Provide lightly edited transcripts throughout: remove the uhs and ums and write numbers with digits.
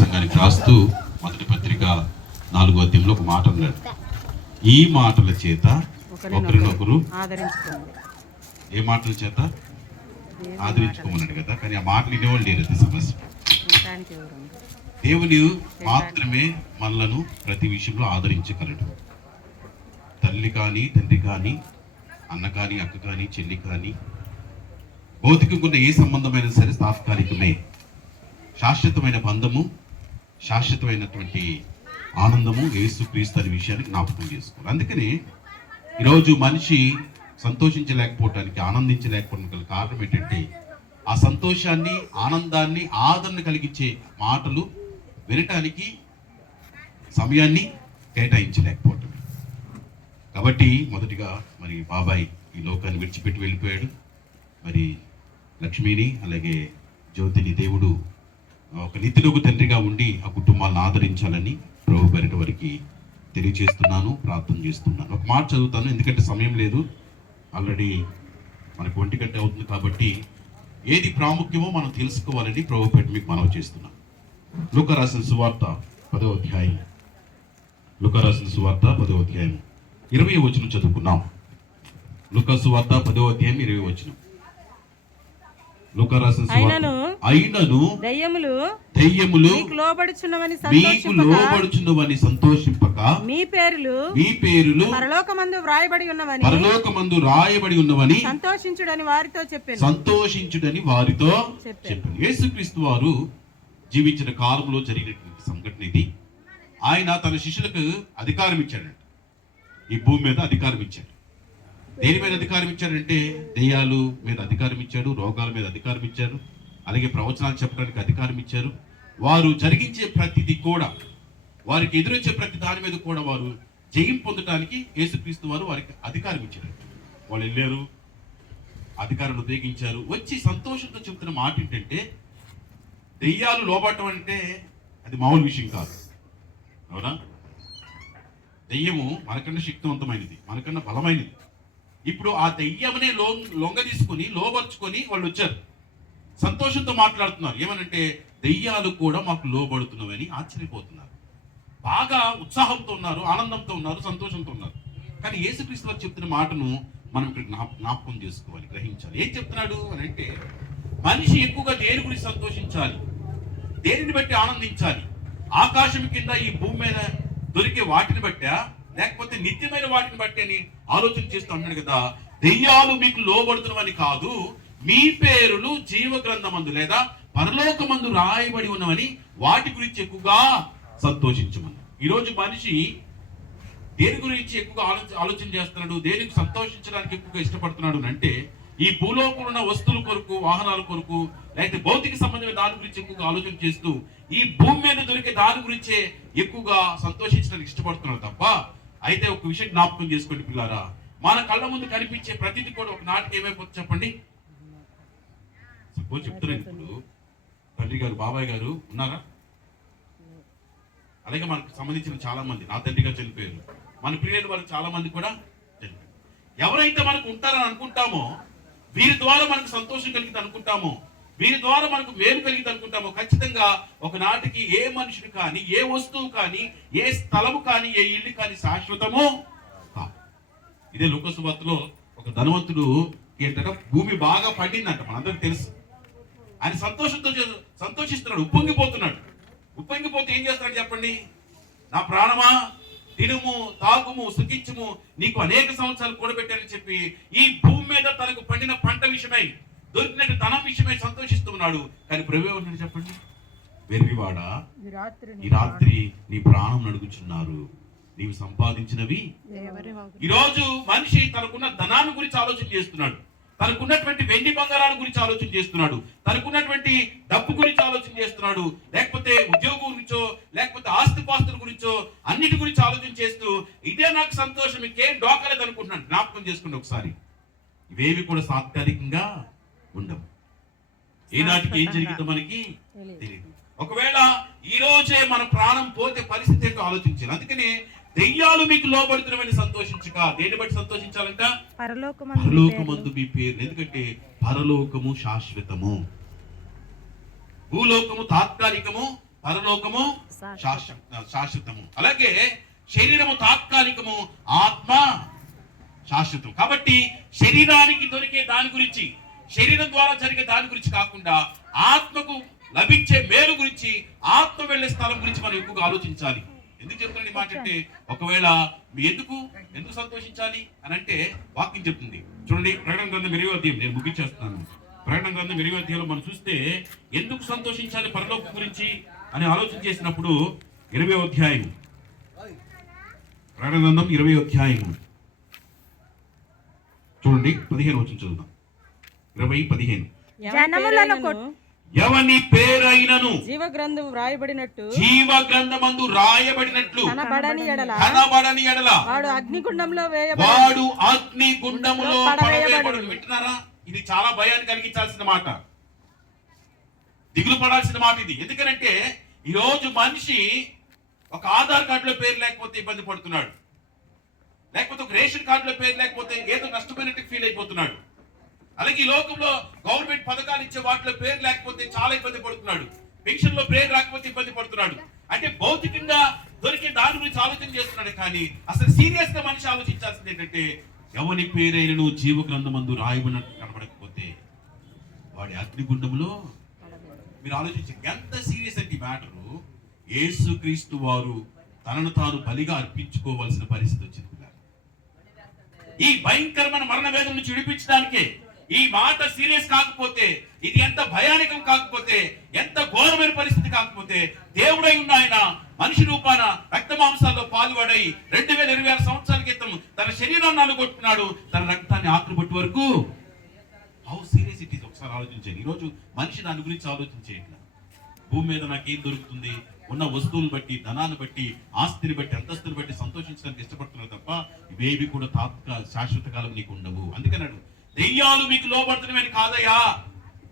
సంఘానికి రాస్తూ మొదటి పత్రిక 4వ అధ్యాయంలో ఒక మాట అన్నాడు, ఈ మాటల చేత ఒకరినొకరు ఏ మాటల చేత ఆదరించుకోమన్నాడు కదా. కానీ ఆ మాటలు వినేవాళ్ళు లేరు. అది సమస్య. దేవుని మాత్రమే మనలను ప్రతి విషయంలో ఆదరించగలడు. తల్లి కానీ, తండ్రి కానీ, అన్న కానీ, అక్క కానీ, చెల్లి కానీ, భౌతికంగా ఏ సంబంధమైనా సరే తాత్కాలికమే. శాశ్వతమైన బంధము, శాశ్వతమైనటువంటి ఆనందము యేసుక్రీస్తు అనే విషయాన్ని జ్ఞాపకం చేసుకోవాలి. అందుకని ఈరోజు మనిషి సంతోషించలేకపోవటానికి, ఆనందించలేకపోవడానికి గల కారణం ఏంటంటే ఆ సంతోషాన్ని, ఆనందాన్ని, ఆదరణ కలిగించే మాటలు వినటానికి సమయాన్ని కేటాయించలేకపోవటం. కాబట్టి మొదటిగా మరి బాబాయ్ ఈ లోకాన్ని విడిచిపెట్టి వెళ్ళిపోయాడు. మరి లక్ష్మిని అలాగే జ్యోతిని దేవుడు ఒక నిత్యులకు తండ్రిగా ఉండి ఆ కుటుంబాలను ఆదరించాలని ప్రభు పేరిట వారికి తెలియజేస్తున్నాను, ప్రార్థన చేస్తున్నాను. ఒక మాట చదువుతాను, ఎందుకంటే సమయం లేదు. ఆల్రెడీ మనకు 1 గంట అవుతుంది కాబట్టి ఏది ప్రాముఖ్యమో మనం తెలుసుకోవాలని ప్రభు పేరిట మీకు మనవి చేస్తున్నాను. లూకా రాసిన సువార్త 10వ అధ్యాయం, లూకా రాసిన సువార్త 10వ అధ్యాయం 20వ వచనం చదువుకున్నాం. లూకా సువార్త 10వ అధ్యాయం 20వ వచనం. లూకా రాసిన సువార్త, అయినను దయ్యములు మీకు లోబడుచున్నవని సంతోషింపక మీ పేరులు పరలోకమందు వ్రాయబడి ఉన్నవని సంతోషించుడని వారితో చెప్పాను. యేసుక్రీస్తు వారు జీవించిన కాలంలో జరిగినటువంటి సంఘటన ఇది. ఆయన తన శిష్యులకు అధికారం ఇచ్చాడంట. ఈ భూమి మీద అధికారం ఇచ్చాడు. దేని మీద అధికారం ఇచ్చాడంటే దెయ్యాలు మీద అధికారం ఇచ్చాడు, రోగాల మీద అధికారం ఇచ్చారు, అలాగే ప్రవచనాలు చెప్పడానికి అధికారం ఇచ్చారు. వారు జరిగించే ప్రతిదీ కూడా, వారికి ఎదురొచ్చే ప్రతి దాని మీద కూడా వారు జయం పొందడానికి యేసుక్రీస్తు వారు వారికి అధికారం ఇచ్చారు. వాళ్ళు వెళ్ళారు, అధికారాన్ని ఉపయోగించారు. వచ్చి సంతోషంతో చెబుతున్న మాట ఏంటంటే, దెయ్యాలు లోబడటం అంటే అది మామూలు విషయం కాదు. అవునా? దెయ్యము మనకన్నా శక్తివంతమైనది, మనకన్నా బలమైనది. ఇప్పుడు ఆ దెయ్యమునే లొంగ తీసుకుని లోబర్చుకొని వాళ్ళు వచ్చారు, సంతోషంతో మాట్లాడుతున్నారు. ఏమనంటే దెయ్యాలు కూడా మాకు లోబడుతున్నవని ఆశ్చర్యపోతున్నారు. బాగా ఉత్సాహంతో ఉన్నారు, ఆనందంతో ఉన్నారు, సంతోషంతో ఉన్నారు. కానీ యేసుక్రీస్తు వారు చెప్తున్న మాటను మనం ఇక్కడ జ్ఞాపకం చేసుకోవాలి, గ్రహించాలి. ఏం చెప్తున్నాడు అని అంటే, మనిషి ఎక్కువగా దేని గురించి సంతోషించాలి, దేనిని బట్టి ఆనందించాలి? ఆకాశం కింద ఈ భూమి మీద దొరికే వాటిని బట్టా, లేకపోతే నిత్యమైన వాటిని బట్టి అని ఆలోచన చేస్తూ అన్నాడు కదా. దెయ్యాలు మీకు లోబడుతున్నవని కాదు, మీ పేరులు జీవ గ్రంథమందు లేదా పరలోకమందు రాయబడి ఉన్నవని వాటి గురించి ఎక్కువగా సంతోషించమని. ఈరోజు మనిషి దేని గురించి ఎక్కువగా ఆలోచన చేస్తున్నాడు, దేనికి సంతోషించడానికి ఎక్కువగా ఇష్టపడుతున్నాడు అంటే, ఈ భూలోకంలో ఉన్న వస్తువుల కొరకు, వాహనాల కొరకు, లేకపోతే భౌతిక సంబంధమైన దాని గురించి ఎక్కువగా ఆలోచన చేస్తూ ఈ భూమి మీద దొరికే దాని గురించే ఎక్కువగా సంతోషించడానికి ఇష్టపడుతున్నాడు తప్ప. అయితే ఒక విషయం జ్ఞాపకం చేసుకోండి పిల్లారా, మన కళ్ళ ముందు కనిపించే ప్రతిదీ కూడా ఒక నాటికి ఏమైపోతుంది చెప్పండి. సపోజ్ చెప్తున్నాను, ఇప్పుడు తండ్రి గారు, బాబాయ్ గారు ఉన్నారా? అలాగే మనకు సంబంధించిన చాలా మంది, నా తండ్రి గారు చనిపోయారు, మన ప్రియుల వారు చాలా మంది కూడా చనిపోయారు. ఎవరైతే మనకు ఉంటారని అనుకుంటామో, వీరి ద్వారా మనకు సంతోషం కలిగింది అనుకుంటామో, వీరి ద్వారా మనకు మేలు కలిగింది అనుకుంటామో, ఖచ్చితంగా ఒకనాటికి ఏ మనుషుడు కానీ, ఏ వస్తువు కానీ, ఏ స్థలము కానీ, ఏ ఇల్లు కానీ శాశ్వతము కాదు. ఇదే లూకా సువార్తలో ఒక ధనవంతుడు ఏంటంటే భూమి బాగా పండిందంట, మనందరికి తెలుసు. ఆయన సంతోషిస్తున్నాడు, ఉప్పొంగిపోతున్నాడు. ఉప్పొంగిపోతే ఏం చేస్తాడు చెప్పండి? నా ప్రాణమా, తినుము, తాగుము, సుఖించుము, నీకు అనేక సంవత్సరాలు కూడబెట్టారని చెప్పి ఈ భూమి మీద తనకు పండిన పంట విషయమై, దొరికినట్టు ధనం విషయమై సంతోషిస్తూ ఉన్నాడు. కానీ ప్రభు ఏమన్నాడు చెప్పండి? వెర్రివాడా, ఈ రాత్రి నీ ప్రాణం నడుగుచున్నారు, నీవు సంపాదించినవి. ఈరోజు మనిషి తనకున్న ధనాన్ని గురించి ఆలోచన చేస్తున్నాడు, తనకున్నటువంటి వెండి బంగారాల గురించి ఆలోచన చేస్తున్నాడు, తనకున్నటువంటి డబ్బు గురించి ఆలోచన చేస్తున్నాడు, లేకపోతే ఉద్యోగం గురించో, లేకపోతే ఆస్తిపాస్తుల గురించో, అన్నిటి గురించి ఆలోచన చేస్తూ ఇదే నాకు సంతోషం, ఇంకేం డోకలేదు అనుకుంటున్నాడు. జ్ఞాపకం చేసుకోండి ఒకసారి, ఇవేవి కూడా తాత్కాలికంగా ఉండవు. ఏనాటికి ఏం జరిగిందో మనకి తెలియదు. ఒకవేళ ఈ రోజే మన ప్రాణం పోతే పరిస్థితి ఏంటో ఆలోచించాలి. అందుకనే దెయ్యాలు మీకు లోబడుతున్నవని సంతోషించక, దేని బట్టి సంతోషించాలంట? పరలోకమందు మీ పేరు. ఎందుకంటే పరలోకము శాశ్వతము, భూలోకము తాత్కాలికము, పరలోకము శాశ్వతము. అలాగే శరీరము తాత్కాలికము, ఆత్మ శాశ్వతం. కాబట్టి శరీరానికి దొరికే దాని గురించి, శరీరం ద్వారా జరిగే దాని గురించి కాకుండా ఆత్మకు లభించే మేలు గురించి, ఆత్మ వెళ్లే స్థలం గురించి మనం ఎక్కువగా ఆలోచించాలి. ఎందుకు చెప్తున్నాను ఈ మాట అంటే, ఒకవేళ ఎందుకు సంతోషించాలి అని అంటే వాక్యం చెప్తుంది. చూడండి, ప్రకటన గ్రంథం 20వ అధ్యాయం, నేను ముగించేస్తున్నాను. ప్రకటన గ్రంథం 20వ అధ్యాయంలో మనం చూస్తే ఎందుకు సంతోషించాలి పరలోకం గురించి అని ఆలోచన చేసినప్పుడు 20వ అధ్యాయం, ప్రకటన గ్రంథం 20వ అధ్యాయం చూడండి, 15 వచనం చదువుదాం. 20:15. ఎవని పేరైనను జీవ గ్రంథము వ్రాయబడినట్టు, జీవ గ్రంథమందు రాయబడినట్లు కనబడని ఎడల వాడు అగ్నిగుండంలో పడవేయబడును. వింటున్నారా? ఇది చాలా భయాన్ని కలిగించాల్సిన మాట, దిగులు పడాల్సిన మాట ఇది. ఎందుకంటే ఈ రోజు మనిషి ఒక ఆధార్ కార్డులో పేరు లేకపోతే ఇబ్బంది పడుతున్నాడు, లేకపోతే ఒక రేషన్ కార్డులో పేరు లేకపోతే ఏదో నష్టపోయినట్టు ఫీల్ అయిపోతున్నాడు. అలాగే ఈ లోకంలో గవర్నమెంట్ పథకాలు ఇచ్చే వాటిలో పేరు లేకపోతే చాలా ఇబ్బంది పడుతున్నాడు, పెన్షన్ లో పేరు రాకపోతే ఇబ్బంది పడుతున్నాడు. అంటే భౌతికంగా దొరికే దాని గురించి ఆలోచన చేస్తున్నాడు. కానీ అసలు సీరియస్ గా మనిషి ఆలోచించాల్సింది ఏంటంటే, ఎవని పేరైనను జీవ గ్రంథమందు రాయబడినట్టు కనబడకపోతే వాడి అగ్నిగుండంలో. మీరు ఆలోచించి ఎంత సీరియస్ అంటే ఈ మ్యాటరు. యేసుక్రీస్తు వారు తనను తాను బలిగా అర్పించుకోవాల్సిన పరిస్థితి వచ్చింది. ఈ భయంకరమైన మరణ వేదన నుంచి విడిపించడానికే ఈ మాట సీరియస్ కాకపోతే, ఇది ఎంత భయానకం కాకపోతే, ఎంత ఘోరమైన పరిస్థితి కాకపోతే, దేవుడై ఉన్న ఆయన మనిషి రూపాన రక్త మాంసాల్లో పాల్పడై 2026 సంవత్సరాల క్రితం తన శరీరాన్ని నలుగొట్టుకున్నాడు, తన రక్తాన్ని ఆకుబట్టి వరకు. హౌ సీరియస్ ఇట్ ఈస్ ఒకసారి ఆలోచించండి. ఈరోజు మనిషి దాని గురించి ఆలోచించేయట్లా. భూమి మీద నాకేం దొరుకుతుంది, ఉన్న వస్తువులు బట్టి, ధనాన్ని బట్టి, ఆస్తిని బట్టి, అంతస్తుని బట్టి సంతోషించడానికి ఇష్టపడుతున్నారు తప్ప ఇవేవి కూడా శాశ్వత కాలం నీకు ఉండవు. అందుకన్నాడు, దెయ్యాలు మీకు లోబడుతున్నవని కాదయ్యా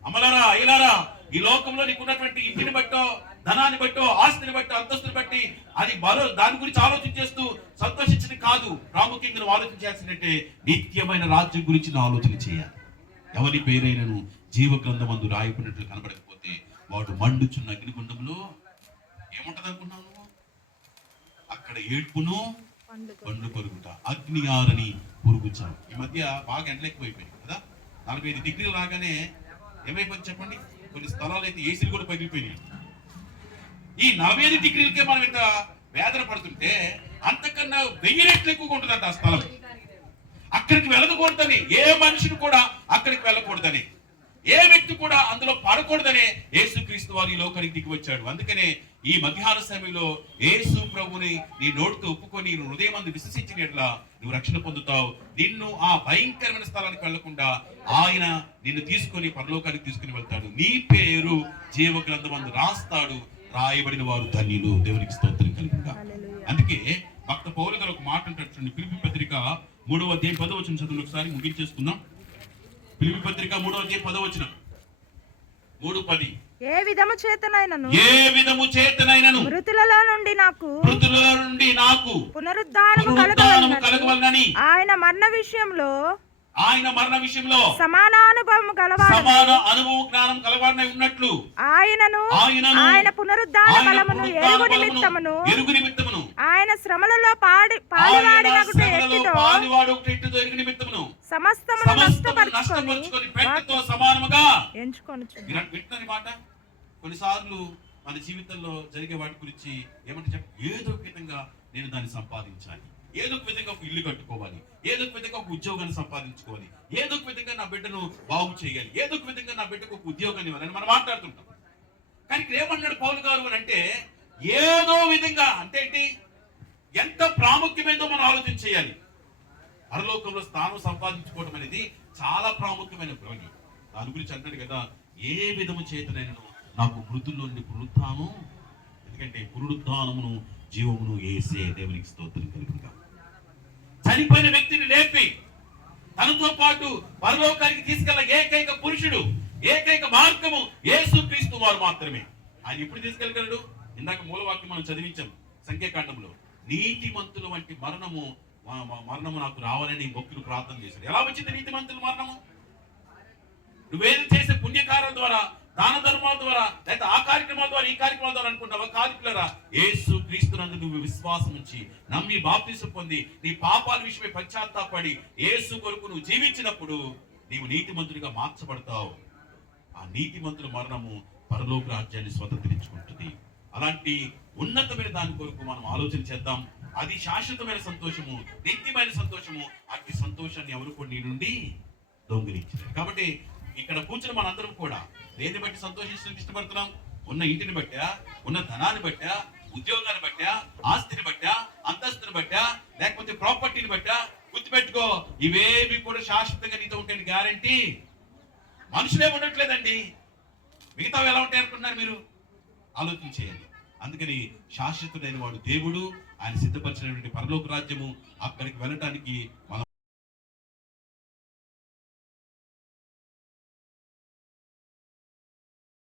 అమలారా అయ్యలారా. ఈ లోకంలో నీకున్నటువంటి ఇంటిని బట్టో, ధనాన్ని బట్టో, ఆస్తిని బట్టో, అంతస్తుని బట్టి అది దాని గురించి ఆలోచన చేస్తూ సంతోషించడం కాదు. ప్రాముఖ్యంగా నువ్వు ఆలోచించాల్సిందంటే నిత్యమైన రాజ్యం గురించి నువ్వు ఆలోచన చేయాలి. ఎవరి పేరైనను జీవ గ్రంథమందు రాయబడినట్లు కనబడకపోతే వాడు మండుచున్న అగ్నిగుండంలో ఏముంటది అనుకున్నావు? అక్కడ ఏడ్పును పండ్లు పరుగుట, అగ్ని ఆరని పురుగుచాం. ఈ మధ్య బాగా ఎండలు ఎక్కువైపోయాయి కదా. 45 డిగ్రీలు రాగానే ఏమైపోయింది చెప్పండి? కొన్ని స్థలాలు అయితే ఏసీలు కూడా పగిలిపోయినాయి. ఈ 45 డిగ్రీలకే మనం ఇంత వేదన పడుతుంటే అంతకన్నా 1000 రెట్లు ఎక్కువగా ఉంటుందంట ఆ స్థలం. అక్కడికి వెళ్ళకూడదని, ఏ మనిషిని కూడా అక్కడికి వెళ్ళకూడదని, ఏ వ్యక్తి కూడా అందులో పడకూడదనే యేసుక్రీస్తు వారు ఈ లోకానికి దిగి వచ్చాడు. అందుకనే ఈ మధ్యాహ్న సమయంలో యేసు ప్రభుని నీ నోటితో ఒప్పుకొని హృదయమందు విశ్వసించిన యెడల నువ్వు రక్షణ పొందుతావు. నిన్ను ఆ భయంకరమైన స్థలానికి వెళ్లకుండా ఆయన నిన్ను తీసుకొని పరలోకానికి తీసుకుని వెళ్తాడు. నీ పేరు జీవ గ్రంథమందు రాస్తాడు. రాయబడిన వారు ధన్యులు. దేవునికి స్తోత్రం కలుగుగా. అందుకే భక్త పౌలు గారు ఒక మాట అంటాడు. ఫిలిప్పీ పత్రిక 3వ అధ్యాయం 10వ వచనం చదువు ఒకసారి ముగించేసుకుందాం. ఫిలిప్పీ పత్రిక 3వ అధ్యాయం 10వ వచనం, 3:10. ఏ విధము చేతనైనను మృతులలో నుండి నాకు పునరుద్ధానము కలగవలనని ఆయన మరణ విషయంలో సమాన అనుభవం జ్ఞానం కలవాడనై ఉన్నట్లు ఆయనను ఆయన పునరుద్ధాన బలమును ఎరుగు నిమిత్తమును ఆయన శ్రమలలో ఎరుగు నిమిత్తమును సమస్తమును నష్టపరుచుకొని పెట్టతో సమానముగా ఎంచుకొనుచున్నాడు. మాట కొన్నిసార్లు మన జీవితంలో జరిగే వాటి గురించి ఏమంటే ఏదో ఒక విధంగా నేను దాన్ని సంపాదించాలి, ఏదో ఒక విధంగా ఒక ఇల్లు కట్టుకోవాలి, ఏదో ఒక విధంగా ఒక ఉద్యోగాన్ని సంపాదించుకోవాలి, ఏదో ఒక విధంగా నా బిడ్డను బాగు చేయాలి, ఏదో ఒక విధంగా నా బిడ్డకు ఒక ఉద్యోగాన్ని ఇవ్వాలని మనం మాట్లాడుతుంటాం. కానీ ఇక్కడ ఏమన్నాడు పౌలు గారు అని అంటే, ఏదో విధంగా అంటే ఏంటి, ఎంత ప్రాముఖ్యమైనదో మనం ఆలోచన చేయాలి. పరలోకంలో స్థానం సంపాదించుకోవడం అనేది చాలా ప్రాముఖ్యమైన పని. దాని గురించి అంటాడు కదా, ఏ విధము చేతనైనను నాకు మృతుల్లో నుండి పునరుత్థానం, ఎందుకంటే పునరుత్థానమును జీవమును యేసే. దేవునికి స్తోత్రం కలుగుగా. చనిపోయిన వ్యక్తిని లేపి తనతో పాటు పరలోకానికి తీసుకెళ్ల ఏకైక పురుషుడు, ఏకైక మార్గము యేసుక్రీస్తు వారు మాత్రమే. ఆయన ఎప్పుడు తీసుకెళ్ళగలడు? ఇందాక మూలవాక్యం మనం చదివించాం సంఖ్యాకాండంలో, నీతిమంతుల వంటి మరణము నాకు రావాలని భక్తులు ప్రార్థన చేశారు. ఎలా వచ్చింది నీతిమంతుల మరణము? నువ్వేం చేసే పుణ్యకార్యాల ద్వారా దాన ధర్మాల ద్వారా లేదా ఆ కార్యక్రమాల ద్వారా ఈ కార్యక్రమాల ద్వారా అనుకుంటావా? కాదు. యేసు క్రీస్తునందు నువ్వు విశ్వాసం ఉంచి నమ్మి బాప్తిసం పొంది నీ పాపాల విషయమై పశ్చాత్తాపడి యేసు కొరకు నువ్వు జీవించినప్పుడు నీవు నీతిమంతుడిగా మార్చబడతావు. ఆ నీతిమంతుల మరణము పరలోక రాజ్యాన్ని స్వతంత్రించుకుంటుంది. అలాంటి ఉన్నతమైన దాని కొరకు మనం ఆలోచన చేద్దాం. అది శాశ్వతమైన సంతోషము, నిత్యమైన సంతోషము. అట్టి సంతోషాన్ని ఎవరు కూడా నీ నుండి దొంగిలించారు. కాబట్టి ఇక్కడ కూర్చుని మనందరం కూడా దేన్ని బట్టి సంతోషించడానికి ఇష్టపడుతున్నాం? ఉన్న ఇంటిని బట్టా, ఉన్న ధనాన్ని బట్టా, ఉద్యోగాన్ని బట్టా, ఆస్తిని బట్టా, అంతస్తుని బట్టా, లేకపోతే ప్రాపర్టీని బట్టా? గుర్తుపెట్టుకో, ఇవేవి కూడా శాశ్వతంగా నీతో ఉంటే గ్యారంటీ మనుషులే ఉండట్లేదండి. మిగతావి ఎలా ఉంటాయి అనుకుంటున్నారు మీరు? ఆలోచన చేయండి. అందుకని శాశ్వతుడైన వాడు దేవుడు, ఆయన సిద్ధపరిచినటువంటి పరలోక రాజ్యము, అక్కడికి వెళ్ళటానికి మనం